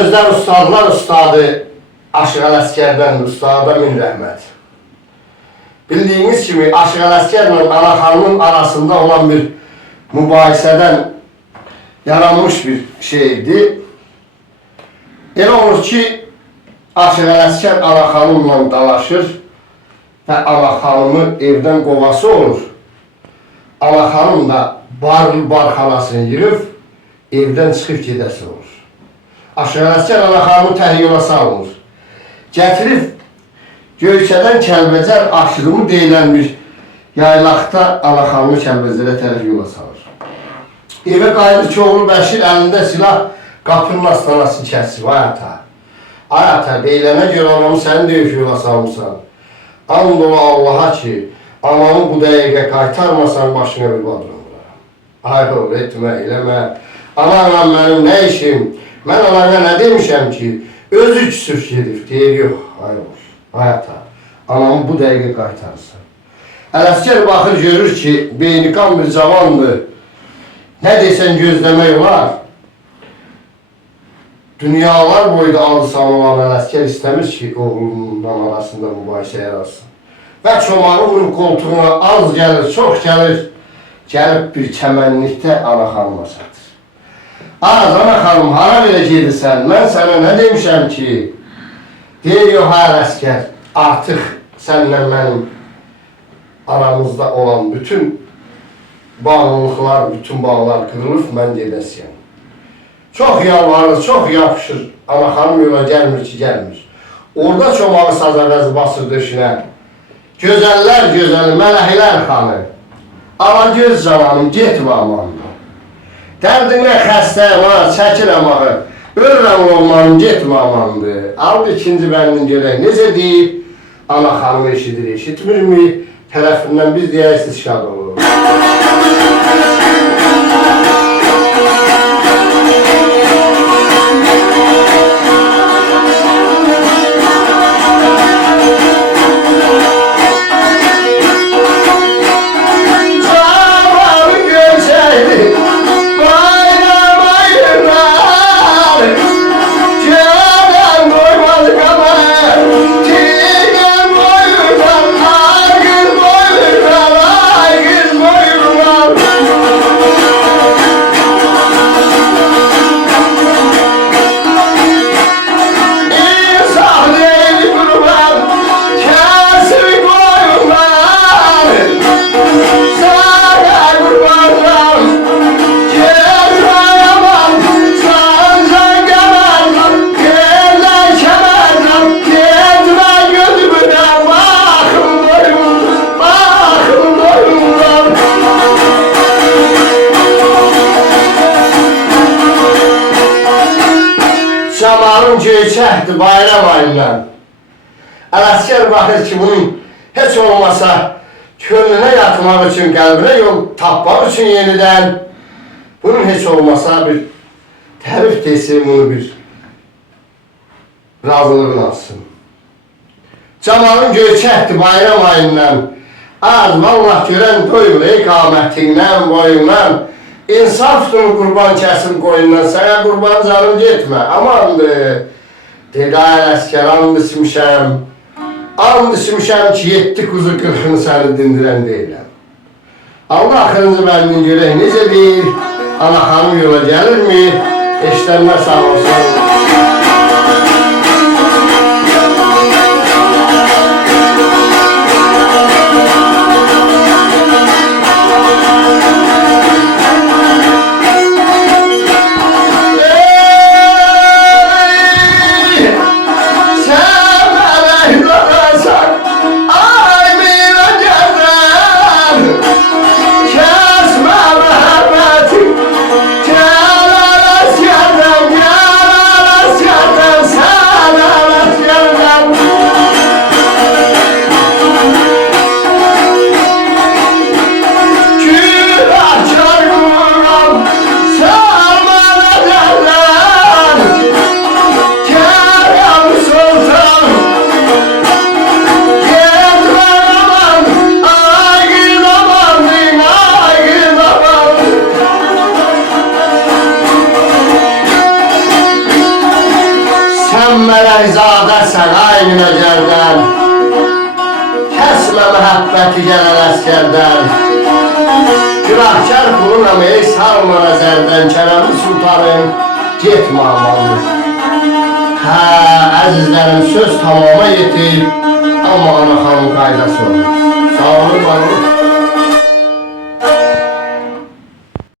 özler ustadlar ustadı Aşıq Ələsgərdən ustada min rəhmət. Bildiğiniz kimi Aşıq Ələsgərlə Ana xanımın arasında olan bir mübahisədən yaranmış bir şeydi. Elə olur ki, Aşıq Ələsgər Ana xanımla dalaşır və Ana xanımı evdən qovası olur. Ana xanım da barxanasını yığıb evdən çıxıb gedəsi olur. Aşıq Ələsgər Ana xanımı təhrik yola salmır. Gətirib Göyçədən Kəlbəcər aşırımı deyilən bir yaylaqda Ana xanımı Kəlbəcərə tərəf yola salır. Evə qayıdır ki, oğlu Bəşir əlində silah qapının astanasını kəsib. Ay ata, ay ata, deyilənə görə anamı sən döyüş yola salmışsan. And ola Allaha ki, anamı bu dəqiqə qaytarmasan başına bir badram olaram. Ay oğul, etmə, eləmə. Anam mənim nə işim? Mən anana nə demişəm ki, özü küsür gedib. Deyir, yox, ay oğul, ay ata, anamı bu dəqiqə qaytarırsan. Ələsgər baxır, görür ki, beynikan bir cavandır. Nə desən gözləmək olar? Dünyalar boyda alısan olan Ələsgər istəmir ki, oğlundan arasında mübahisə yarasın. Və çomağı vurub koltuğuna az gəlir, çox gəlir. Gəlib bir çəmənlikdə Ana xanıma çatır. Az, Ana xanım, hara belə gedirsən? Mən sənə nə demişəm ki? Deyir, yox, Ələsgər, artıq sənlə mənim aramızda olan bütün bağlılıqlar, bütün bağlar qırılıb, mən gedəsiyəm. Çox yalvarır, çox yapışır. Ana xanım yola gəlmir ki, gəlmir. Orada çomağı sazavəzi basır döşünə. Gözəllər gözəli, mələklər xanı. Ala göz cavanım, getmə amandı. Dərdinə xəstəyəm, çəkirəm ağı. Ölürəm olmanım, getmə amandı. Al ikinci bəndin görək, necə deyib? Ana xanım eşidir, eşitmirmi? Tərəfindən biz deyəksiz şad olur. Şamarın Göyçəkdir bayram ayından. Ələsgər baxır ki, bunun heç olmasa könlünə yatmaq üçün, qəlbinə yol tapmaq üçün yenidən, bunun heç olmasa bir tərif desin, bunu bir razılığını alsın. Camalın Göyçəkdir bayram ayından. Az vallah görən doyur iqamətindən, boyundan. İnsafdır qurban kəsim qoyundan, sənə qurban canım getmə, amandır. Dedi, Ələsgər, and içmişəm. And içmişəm ki, 7 kuzu 40'ını səni dindirən deyiləm. Allah axırıncı bəndin görək, necə deyir? Ana xanım yola gəlirmi? Eşlənmə sağ olsun. mələkzadəsən ay minəcərdən, kəsmə məhəbbəti gələn əskərdən. Günahkar kulunam ey salma nəzərdən, Kərəmi Sultanım getmə amandır. Hə, əzizlərim, söz tamama yetib, amma ana xanım qaydası olur. Sağ olun, var olun.